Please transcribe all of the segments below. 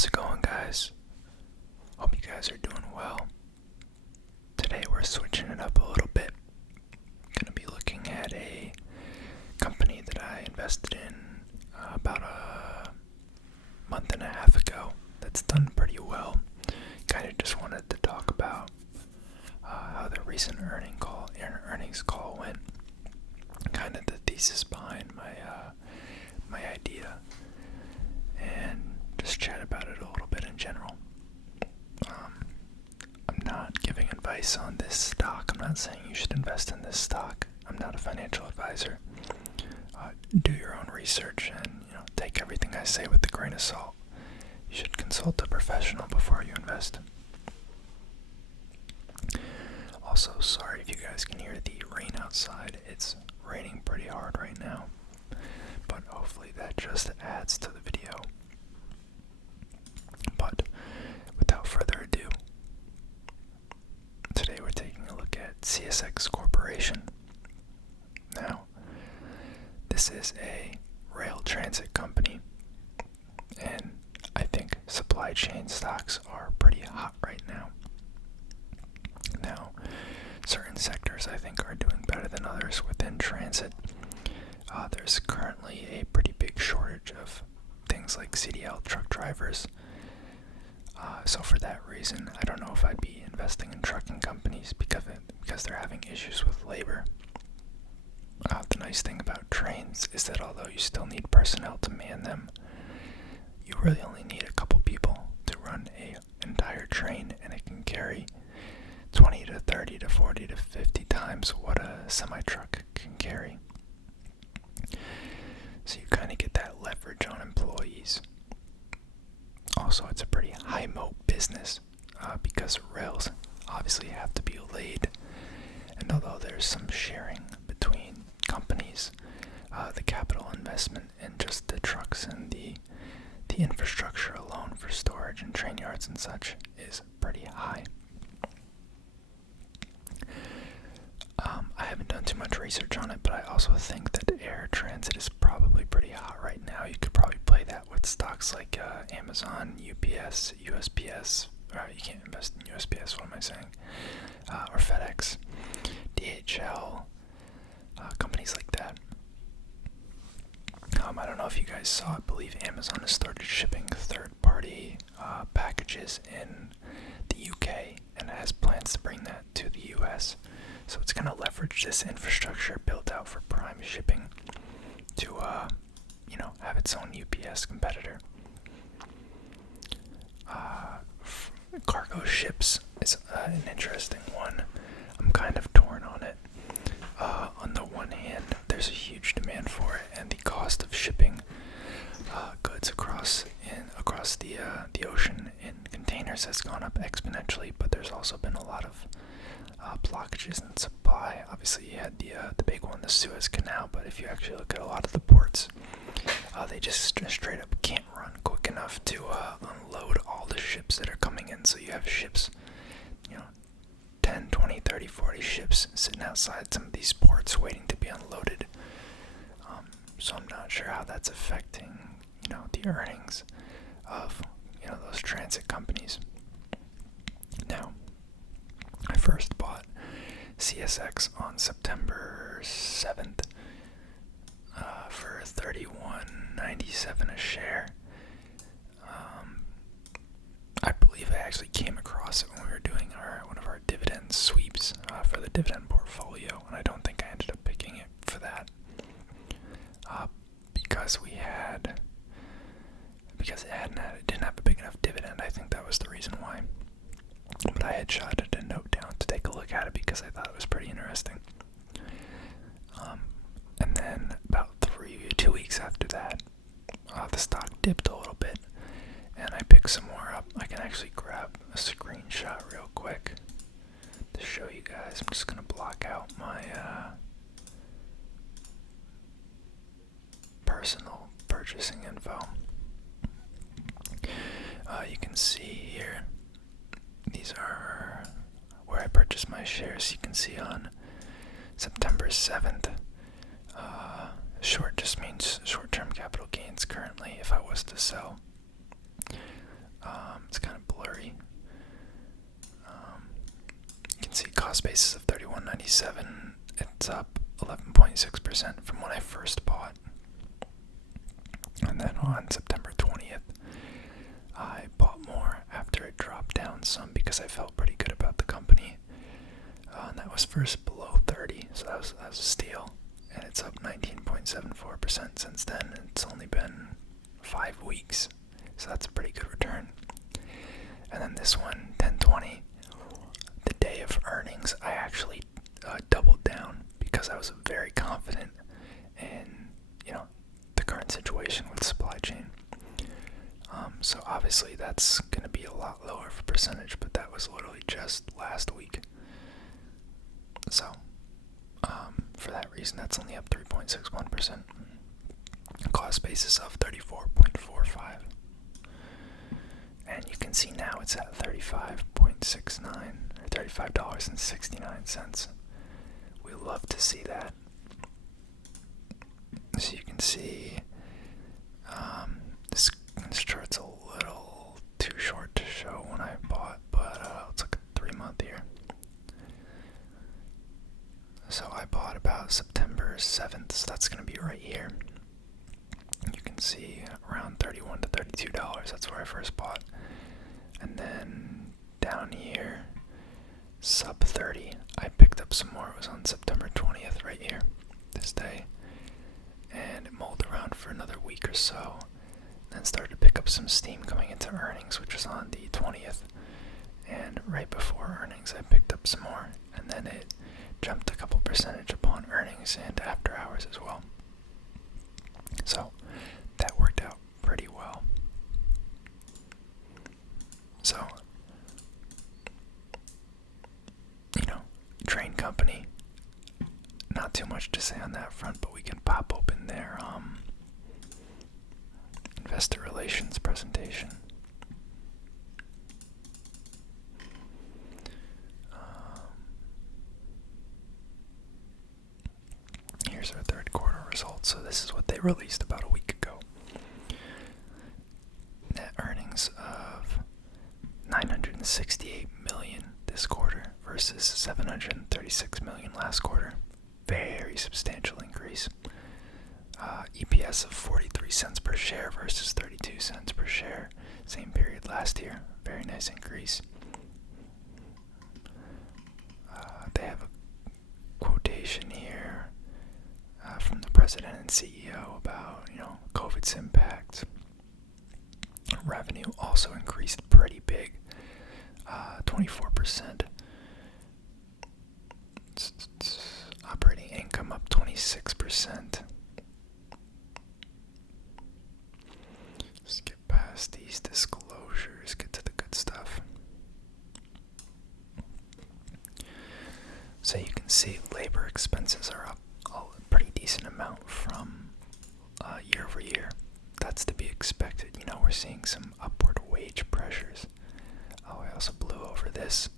How's it going, guys? Hope you guys are doing well. Today we're switching it up a little bit. Gonna be looking at a company that I invested in about a month and a half ago that's done pretty well. Kind of just wanted to talk about how the recent earnings call went. Kind of the thesis behind my idea, and just chat about it a little bit in general. I'm not giving advice on this stock. I'm not saying you should invest in this stock. I'm not a financial advisor. Do your own research and take everything I say with a grain of salt. You should consult a professional before you invest. Also, sorry if you guys can hear the rain outside. It's raining pretty hard right now, but hopefully that just adds to the video. But without further ado, today we're taking a look at CSX Corporation. Now, this is a rail transit company, and I think supply chain stocks are pretty hot right now. Now, certain sectors I think are doing better than others within transit. There's currently a pretty big shortage of things like CDL truck drivers. So for that reason, I don't know if I'd be investing in trucking companies because they're having issues with labor. The nice thing about trains is that although you still need personnel to man them, you really only need a couple people to run an entire train, and it can carry 20 to 30 to 40 to 50 times what a semi-truck can carry. So you kind of get that leverage on employees. Also, it's a pretty high moat business because rails obviously have to be laid. And although there's some sharing between companies, the capital investment in just the trucks and the infrastructure alone for storage and train yards and such is pretty high. I haven't done too much research on it, but I also think that air transit is probably pretty hot right now. You could probably play that with stocks like Amazon, UPS, USPS. You can't invest in USPS, what am I saying? Or FedEx, DHL, companies like that. I don't know if you guys saw, I believe Amazon has started shipping third-party packages in the UK and has plans to bring that to the US. So it's going to leverage this infrastructure built out for prime shipping to, have its own UPS competitor. Cargo ships is an interesting one. I'm kind of torn on it. On the one hand, there's a huge demand for it, and the cost of shipping goods across the ocean in containers has gone up exponentially. But there's also been a lot of blockages in supply. Obviously, you had the big one, the Suez Canal. But if you actually look at a lot of the ports, they just straight up can't run quick enough to unload all the ships that are coming in. So you have ships, 10, 20, 30, 40 ships sitting outside some of these ports waiting to be unloaded. So I'm not sure how that's affecting, the earnings of, those transit companies. Now, I first bought CSX on September 7th for $31.97 a share. I believe I actually came across it when we were doing one of our dividend sweeps for the dividend portfolio, and I don't think I ended up picking it for that because it didn't have a big enough dividend. I think that was the reason why. But I had jotted a note down to take a look at it because I thought it was pretty interesting. And then about 2 weeks after that, the stock dipped a little bit, and I picked some more up. I can actually grab a screenshot real quick to show you guys. I'm just going to block out my personal purchasing info. You can see here, these are where I purchased my shares. You can see on September 7th, short just means short-term capital gains currently if I was to sell. basis of $31.97. It's up 11.6% from when I first bought. And then on September 20th, I bought more after it dropped down some because I felt pretty good about the company. And that was first below 30, so that was a steal. And it's up 19.74% since then. It's only been 5 weeks, so that's a pretty good return. And then this one, 1020, the day of earnings, I actually doubled down because I was very confident in, the current situation with supply chain. So obviously that's going to be a lot lower of a percentage, but that was literally just last week. So for that reason, that's only up 3.61%. Cost basis of 34.45. And you can see now it's at $35.69 or $35.69. We love to see that. So you can see this chart's a little too short to show when I bought, but it's like a 3-month here. So I bought about September 7th, so that's going to be right here. You can see around $31 to $32, that's where I first bought. And then down here, sub 30, I picked up some more. It was on September 20th right here, this day. And it mulled around for another week or so. Then started to pick up some steam coming into earnings, which was on the 20th. And right before earnings, I picked up some more. And then it jumped a couple percentage upon earnings and after hours as well. So that worked out pretty well. So, train company, not too much to say on that front, but we can pop open their investor relations presentation. Here's our third quarter results. So this is what they released about a week ago. Net earnings of $968 million this quarter versus $736 million last quarter. Very substantial increase. EPS of 43 cents per share versus 32 cents per share same period last year. Very nice increase. They have a quotation here from the president and CEO about COVID's impact. Revenue also increased pretty big, 24%. Operating income up 26%. Let's get past these disclosures, get to the good stuff. So you can see labor expenses are up a pretty decent amount from year over year. That's to be expected. We're seeing some upward wage pressures. Oh, I also blew over this.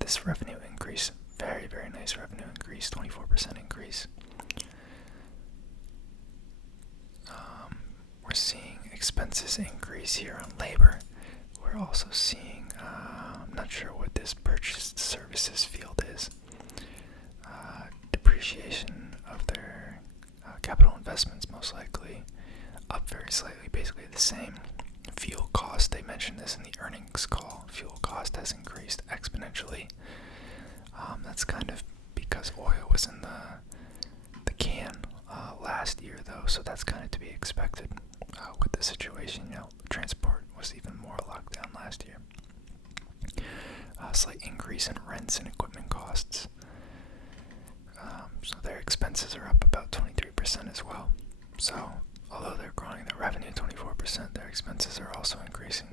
This revenue increase, very, very nice revenue increase, 24% increase. We're seeing expenses increase here on labor. We're also seeing, I'm not sure what this purchased services field is, depreciation of their capital investments most likely, up very slightly, basically the same. Fuel cost, they mentioned this in the earnings call. Fuel cost has increased exponentially. That's kind of because oil was in the can last year, though, so that's kind of to be expected with the situation. Transport was even more locked down last year. Slight increase in rents and equipment costs. So their expenses are up about 23% as well. So although they're growing their revenue 24%, their expenses are also increasing.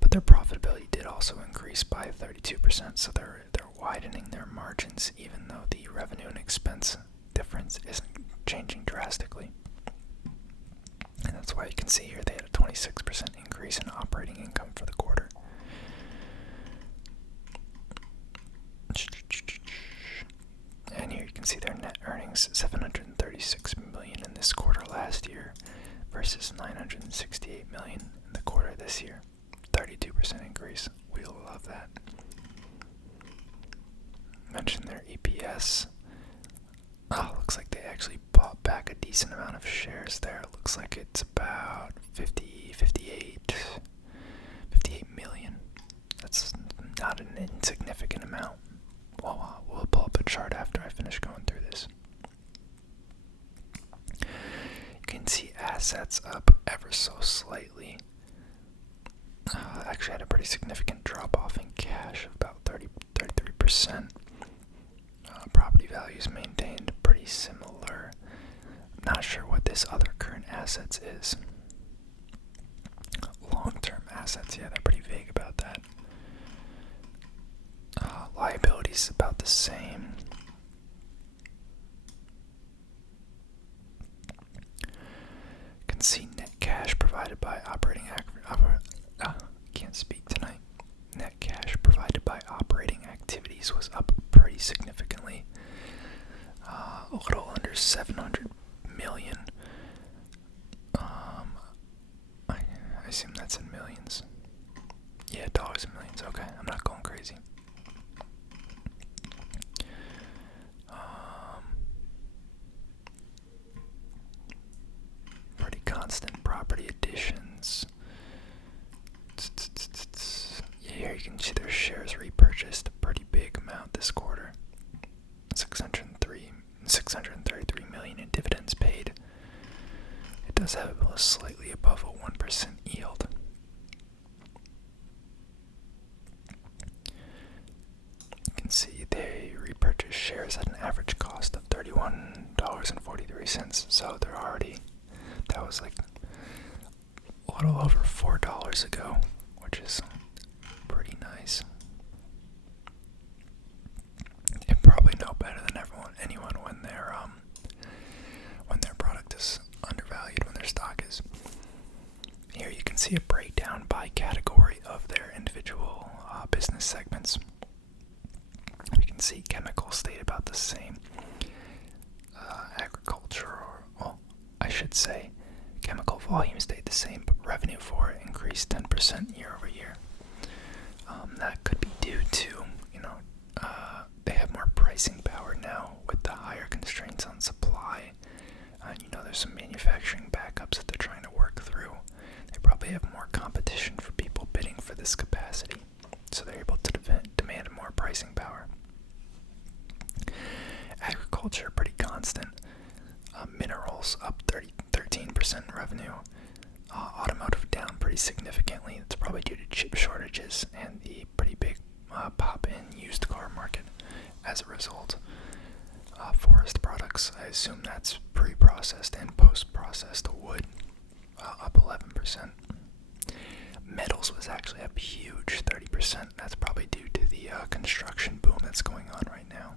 But their profitability did also increase by 32%, so they're widening their margins even though the revenue and expense difference isn't changing drastically. And that's why you can see here they had a 26% increase in operating income for the quarter. And here you can see their net earnings, $736 million in this quarter last year versus $968 million in the quarter this year. 32% increase. We love that. mention their EPS. Oh, looks like they actually bought back a decent amount of shares there. It looks like it's about 58 million. That's not an insignificant amount. Well, we'll pull up a chart after I finish going through this. You can see assets up ever so slightly. Actually had a pretty significant drop off in cash of about 33%. Property values maintained pretty similar. I'm not sure what this other current assets is. Long-term assets, yeah, they're pretty vague about that. Liabilities about the same. You can see net cash provided by operating can't speak tonight. Net cash provided by operating activities was up pretty significantly. A little under 700 million. I assume that's in millions. Yeah, dollars and millions. Okay, I'm not going crazy. Pretty constant property additions. Here you can see their shares repurchased a pretty big amount this quarter. 633 million in dividends paid. It does have a slightly above a 1% yield. You can see they repurchased shares at an average cost of $31.43. So that was like a little over $4 ago, which is pretty nice. They probably know better than anyone when their product is undervalued, when their stock is. Here you can see a breakdown by category of their individual business segments. We can see chemicals stayed about the same. Agriculture, I should say, chemical volume stayed the same, but revenue for it increased 10% year over year. That could be due to, they have more pricing power now with the higher constraints on supply. There's some manufacturing backups that they're trying to work through. They probably have more competition for people bidding for this capacity, so they're able to demand more pricing power. Agriculture pretty constant. Minerals up 13% revenue. Automotive down pretty significantly. It's probably due to chip shortages and the pretty big pop in used car market as a result. Forest products, I assume that's pre-processed and post-processed wood, up 11%. Metals was actually up huge, 30%. That's probably due to the construction boom that's going on right now.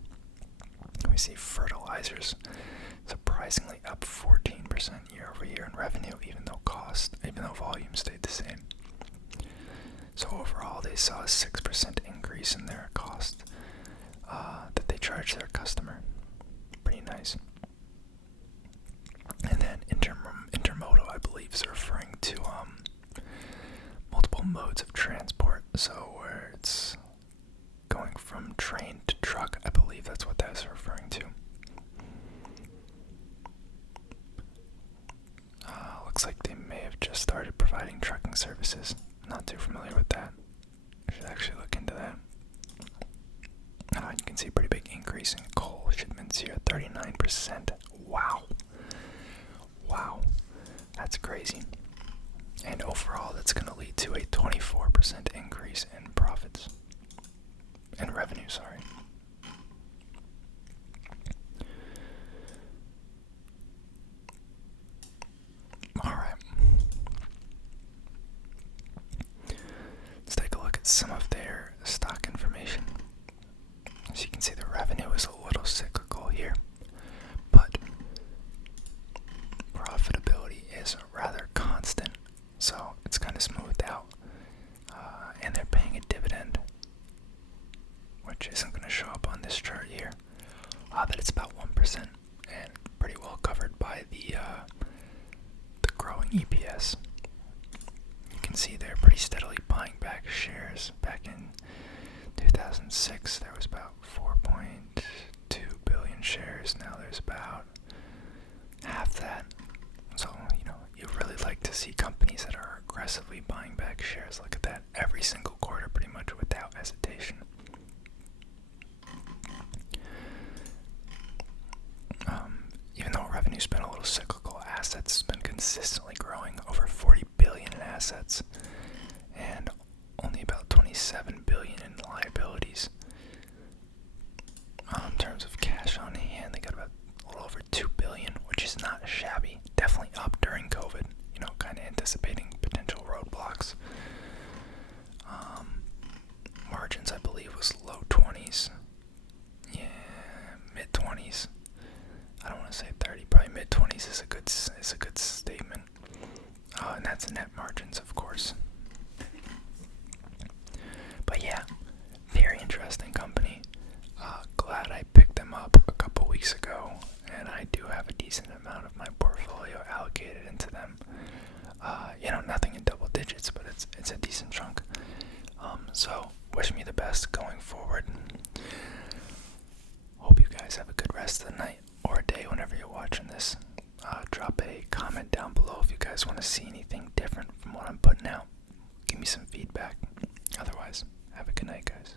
We see fertilizers surprisingly up 14% year over year in revenue, even though volume stayed the same. So overall, they saw a 6% increase in their cost that they charge their customer. Pretty nice. And then intermodal, I believe, is referring to multiple modes of transport. So where it's going from train to truck, I believe that's what that's referring to. Looks like they may have just started providing trucking services. Not too familiar with that. I should actually look into that. You can see a pretty big increase in coal shipments here, 39%. Wow. That's crazy. And overall, that's going to lead to a 24% increase in profits. In revenue, sorry. Alright. Let's take a look at some of their stock information. As you can see, the revenue is a little cyclical here, but profitability is rather constant, so it's kind of smoothed out. And they're paying a dividend, which isn't going to show up on this chart here, but it's about 1% and pretty well covered by the growing EPS. You can see they're pretty steadily buying back shares. Back in 2006, there was about 4.8 shares. Now there's about half that. So, you really like to see companies that are aggressively buying back shares. Look at that. Every single quarter, pretty much without hesitation. Even though revenue's been a little cyclical, assets have been consistently growing, over 40 billion in assets and only about 27 billion in liabilities. In terms of cash on hand, they got about a little over 2 billion, which is not shabby. Definitely up during COVID, kind of anticipating potential roadblocks. Margins, I believe, was low 20s. Yeah, mid 20s. I don't want to say 30, probably mid 20s is a good statement. And that's net margins, of course. But yeah, very interesting company. Glad I picked them up a couple weeks ago, and I do have a decent amount of my portfolio allocated into them. Nothing in double digits, but it's a decent chunk. So wish me the best going forward. Hope you guys have a good rest of the night or day whenever you're watching this. Drop a comment down below if you guys want to see anything different from what I'm putting out. Give me some feedback. Otherwise, have a good night, guys.